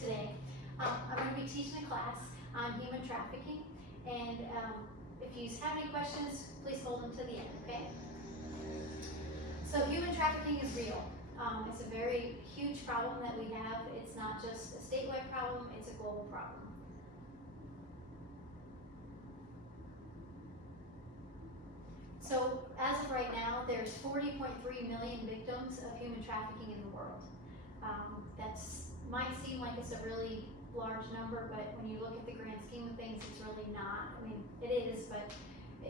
today. I'm going to be teaching a class on human trafficking, and if you have any questions, please hold them to the end, okay? So human trafficking is real. It's a very huge problem that we have. It's not just a statewide problem, it's a global problem. So as of right now, there's 40.3 million victims of human trafficking in the world. That's might seem like it's a really large number, but when you look at the grand scheme of things, it's really not. I mean, it is, but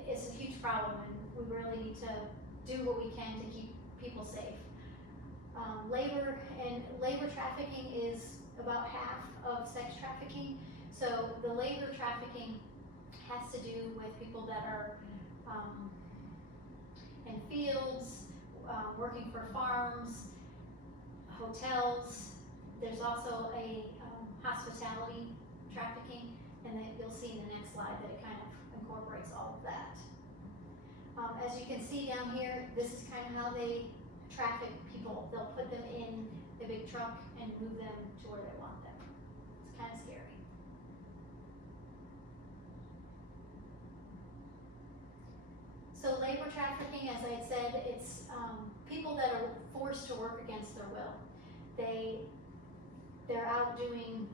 it's a huge problem, and we really need to do what we can to keep people safe. Labor trafficking is about half of sex trafficking. So the labor trafficking has to do with people that are in fields, working for farms, hotels. There's also a hospitality trafficking, and then you'll see in the next slide that it kind of incorporates all of that. As you can see down here, this is kind of how they traffic people. They'll put them in the big truck and move them to where they want them. It's kind of scary. So labor trafficking, as I had said, it's people that are forced to work against their will. They're out doing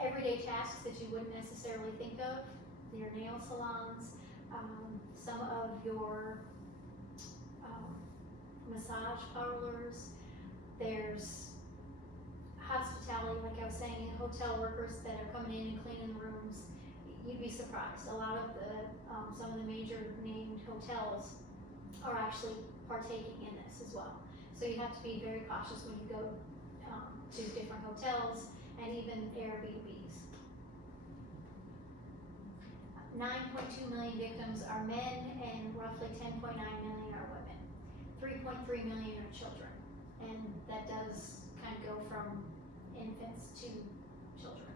everyday tasks that you wouldn't necessarily think of. Your nail salons, some of your massage parlors. There's hospitality, like I was saying, hotel workers that are coming in and cleaning the rooms. You'd be surprised. A lot of some of the major named hotels are actually partaking in this as well. So you have to be very cautious when you go to different hotels and even Airbnbs. 9.2 million victims are men, and roughly 10.9 million are women. 3.3 million are children, and that does kind of go from infants to children.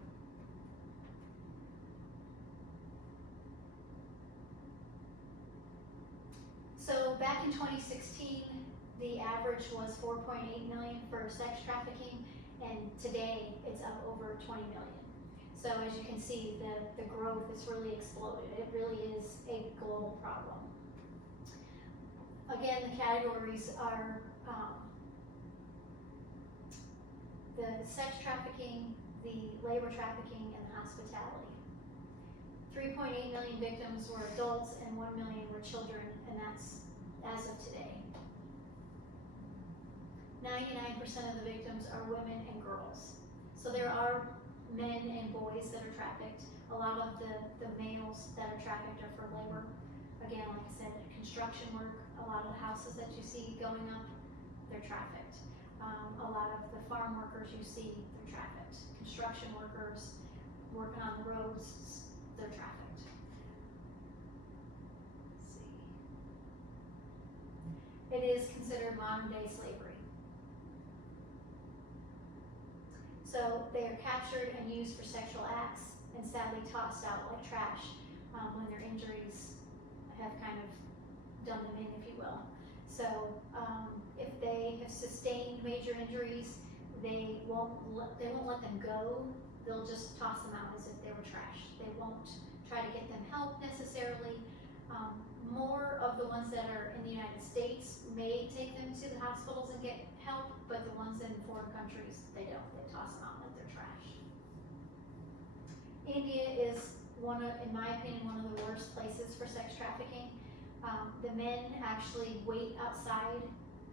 So back in 2016, the average was 4.8 million for sex trafficking, and today it's up over 20 million. So as you can see, the growth has really exploded. It really is a global problem. Again, the categories are the sex trafficking, the labor trafficking, and the hospitality. 3.8 million victims were adults and 1 million were children, and that's as of today. 99% of the victims are women and girls. So there are men and boys that are trafficked. A lot of the males that are trafficked are for labor. Again, like I said, construction work. A lot of the houses that you see going up, they're trafficked. A lot of the farm workers you see, they're trafficked. Construction workers working on the roads, they're trafficked. Let's see. It is considered modern day slavery. So they are captured and used for sexual acts and sadly tossed out like trash when their injuries have kind of done them in, if you will. So if they have sustained major injuries, they won't let them go. They'll just toss them out as if they were trash. They won't try to get them help necessarily. More of the ones that are in the United States may take them to the hospitals and get help, but the ones in foreign countries, they don't. They toss them out like they're trash. India is in my opinion, one of the worst places for sex trafficking. The men actually wait outside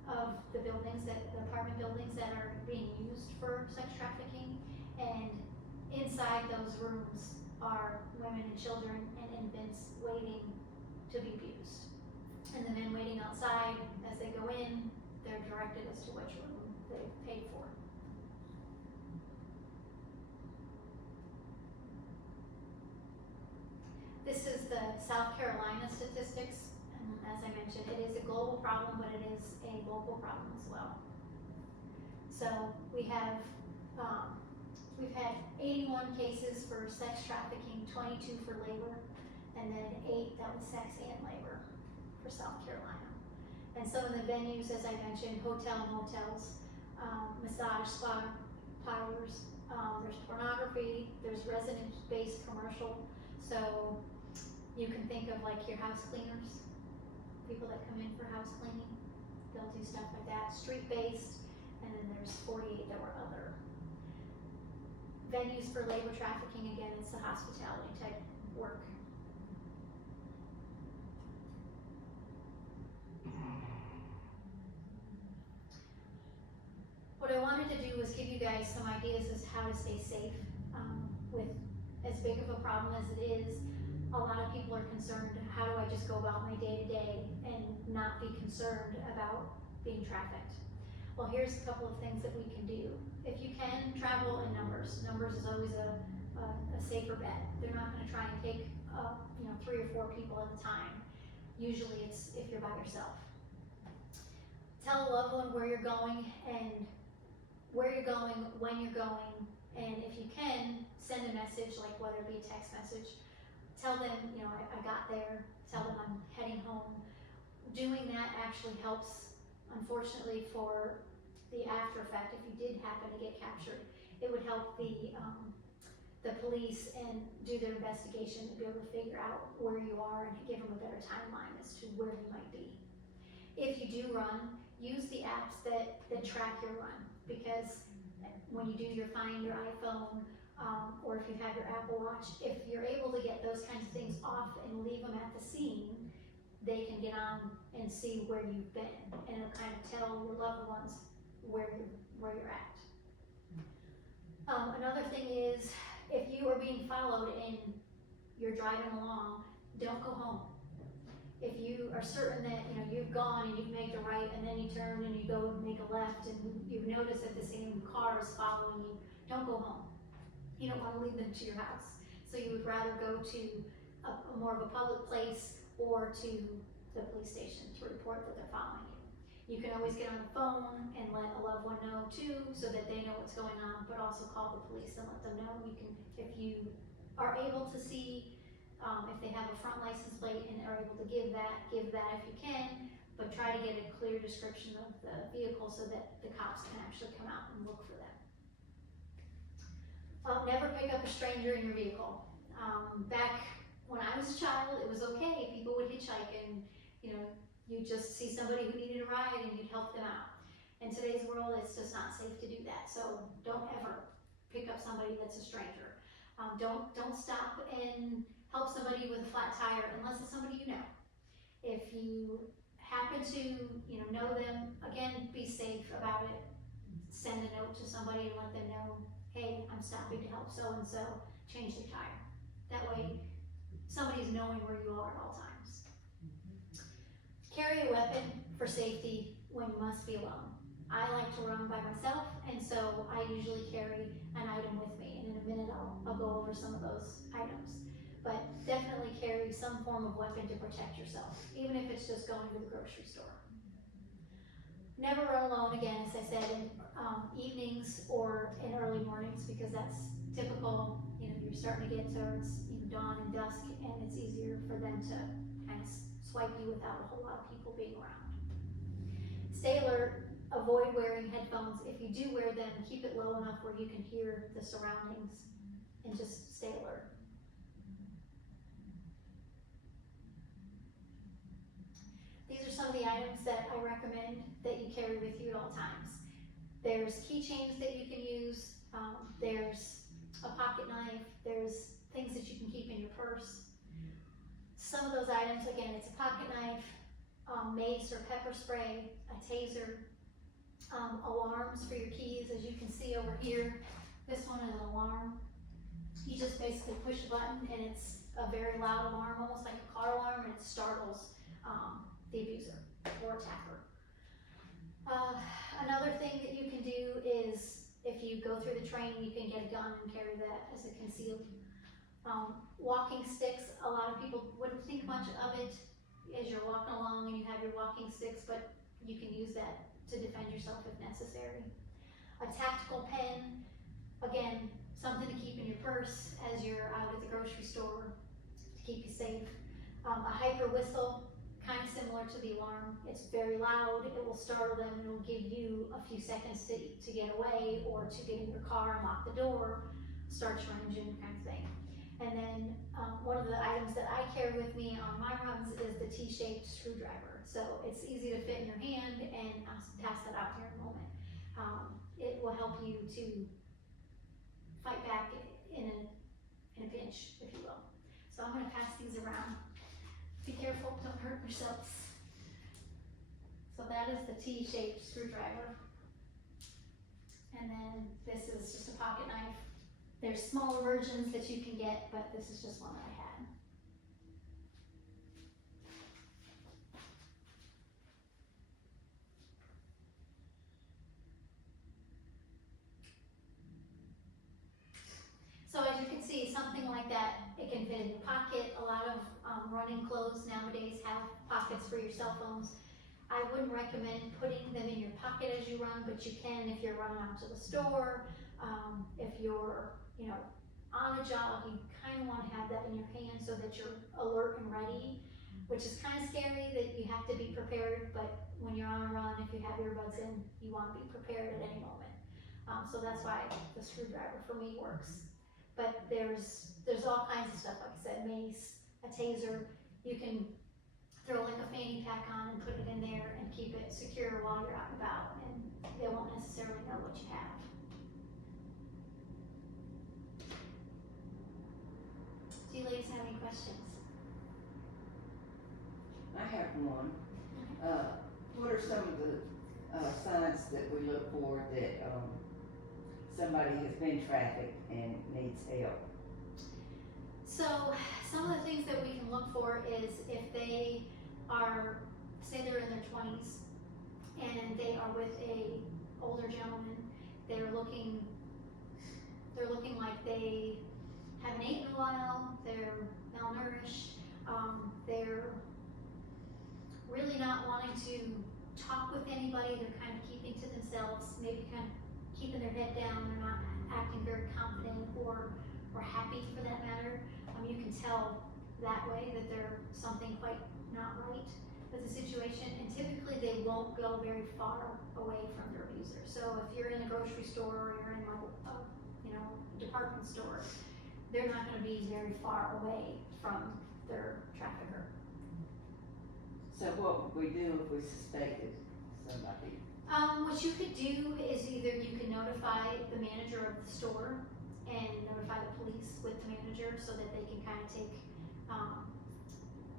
of the buildings, the apartment buildings that are being used for sex trafficking, and inside those rooms are women and children and infants waiting to be abused. And the men waiting outside, as they go in, they're directed as to which room they paid for. This is the South Carolina statistics. And as I mentioned, it is a global problem, but it is a local problem as well. So we've had 81 cases for sex trafficking, 22 for labor, and then 8 that was sex and labor for South Carolina. And some of the venues, as I mentioned, hotel, motels, massage spa parlors, there's pornography, there's residence-based commercial. So you can think of like your house cleaners, people that come in for house cleaning, they'll do stuff like that. Street-based, and then there's 48 that were other. Venues for labor trafficking, again, it's the hospitality type work. What I wanted to do was give you guys some ideas as to how to stay safe with as big of a problem as it is. A lot of people are concerned, how do I just go about my day-to-day and not be concerned about being trafficked? Well, here's a couple of things that we can do. If you can, travel in numbers. Numbers is always a safer bet. They're not going to try and take 3 or 4 people at a time. Usually it's if you're by yourself. Tell a loved one where you're going and where you're going, when you're going, and if you can, send a message, like whether it be a text message. Tell them, I got there. Tell them I'm heading home. Doing that actually helps, unfortunately, for the after effect. If you did happen to get captured, it would help the police and do their investigation to be able to figure out where you are and give them a better timeline as to where you might be. If you do run, use the apps that track your run, because when you do your Find Your iPhone, or if you have your Apple Watch, if you're able to get those kinds of things off and leave them at the scene, they can get on and see where you've been, and it'll kind of tell your loved ones where you're at. Another thing is, if you are being followed and you're driving along, don't go home. If you are certain that you've gone and you've made a right and then you turn and you go and make a left and you've noticed that the same car is following you, don't go home. You don't want to lead them to your house. So you would rather go to a more of a public place or to the police station to report that they're following you. You can always get on the phone and let a loved one know too, so that they know what's going on, but also call the police and let them know. You can, if you are able to see, if they have a front license plate and are able to give that if you can, but try to get a clear description of the vehicle so that the cops can actually come out and look for them. Never pick up a stranger in your vehicle. Back when I was a child, it was okay. People would hitchhike and, you just see somebody who needed a ride and you'd help them out. In today's world, it's just not safe to do that. So don't ever pick up somebody that's a stranger. Don't stop and help somebody with a flat tire unless it's somebody you know. If you happen to, know them, again, be safe about it. Send a note to somebody and let them know, hey, I'm stopping to help so-and-so change their tire. That way, somebody's knowing where you are at all times. Carry a weapon for safety when you must be alone. I like to run by myself, and so I usually carry an item with me, and in a minute I'll go over some of those items. But definitely carry some form of weapon to protect yourself, even if it's just going to the grocery store. Never run alone again, as I said, in evenings or in early mornings, because that's typical. You're starting to get towards dawn and dusk, and it's easier for them to kind of swipe you without a whole lot of people being around. Stay alert. Avoid wearing headphones. If you do wear them, keep it low enough where you can hear the surroundings, and just stay alert. These are some of the items that I recommend that you carry with you at all times. There's keychains that you can use. There's a pocket knife. There's things that you can keep in your purse. Some of those items, again, it's a pocket knife, mace or pepper spray, a taser, alarms for your keys. As you can see over here, this one is an alarm. You just basically push a button and it's a very loud alarm, almost like a car alarm, and it startles the abuser or attacker. Another thing that you can do is, if you go through the training, you can get a gun and carry that as a concealed. Walking sticks, a lot of people wouldn't think much of it as you're walking along and you have your walking sticks, but you can use that to defend yourself if necessary. A tactical pen, again, something to keep in your purse as you're out at the grocery store to keep you safe. A hyper whistle, kind of similar to the alarm. It's very loud, it will startle them, and it will give you a few seconds to get away or to get in your car and lock the door, start your engine kind of thing. And then one of the items that I carry with me on my runs is the T-shaped screwdriver. So it's easy to fit in your hand, and I'll pass that out here in a moment. It will help you to fight back in a pinch, if you will. So I'm gonna pass these around. Be careful, don't hurt yourselves. So that is the T-shaped screwdriver. And then this is just a pocket knife. There's smaller versions that you can get, but this is just one that I had. So as you can see, something like that, it can fit in your pocket. A lot of running clothes nowadays have pockets for your cell phones. I wouldn't recommend putting them in your pocket as you run, but you can if you're running out to the store. If you're, on a jog, you kind of want to have that in your hand so that you're alert and ready, which is kind of scary that you have to be prepared, but when you're on a run, if you have earbuds in, you want to be prepared at any moment. So that's why the screwdriver for me works. But there's all kinds of stuff, like I said, mace, a taser. You can throw like a fanny pack on and put it in there and keep it secure while you're out and about, and they won't necessarily know what you have. Do you ladies have any questions? I have one. What are some of the signs that we look for that somebody has been trafficked and needs help? So some of the things that we can look for is if they are, say they're in their 20s and they are with a older gentleman, they're looking like they haven't eaten in a while, they're malnourished, they're really not wanting to talk with anybody, they're kind of keeping to themselves, maybe kind of keeping their head down, they're not acting very confident or happy for that matter. You can tell that way that there's something quite not right with the situation, and typically they won't go very far away from their abuser. So if you're in a grocery store or you're in like a department store, they're not going to be very far away from their trafficker. So what would we do if we suspected somebody? What you could do is either you can notify the manager of the store and notify the police with the manager so that they can kind of take,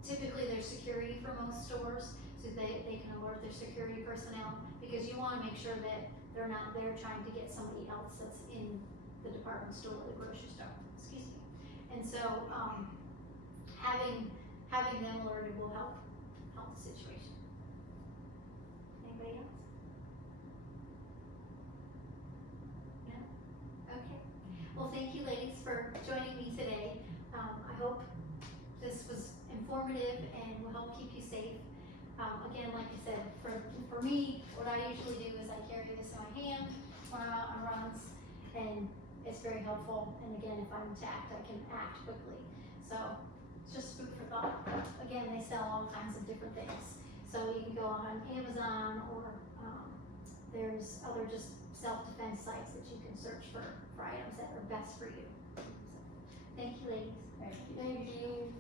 typically there's security for most stores, so they can alert their security personnel, because you want to make sure that they're not there trying to get somebody else that's in the department store or the grocery store, excuse me. And so having them alerted will help the situation. Anybody else? Okay. Well, thank you ladies for joining me today. I hope this was informative and will help keep you safe. Again, like I said, for me, what I usually do is I carry this in my hand when I'm out on runs, and it's very helpful. And again, if I'm attacked, I can act quickly. So it's just food for thought. Again, they sell all kinds of different things. So you can go on Amazon, or there's other just self-defense sites that you can search for items that are best for you. So, thank you, ladies. Thank you.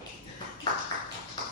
Thank you.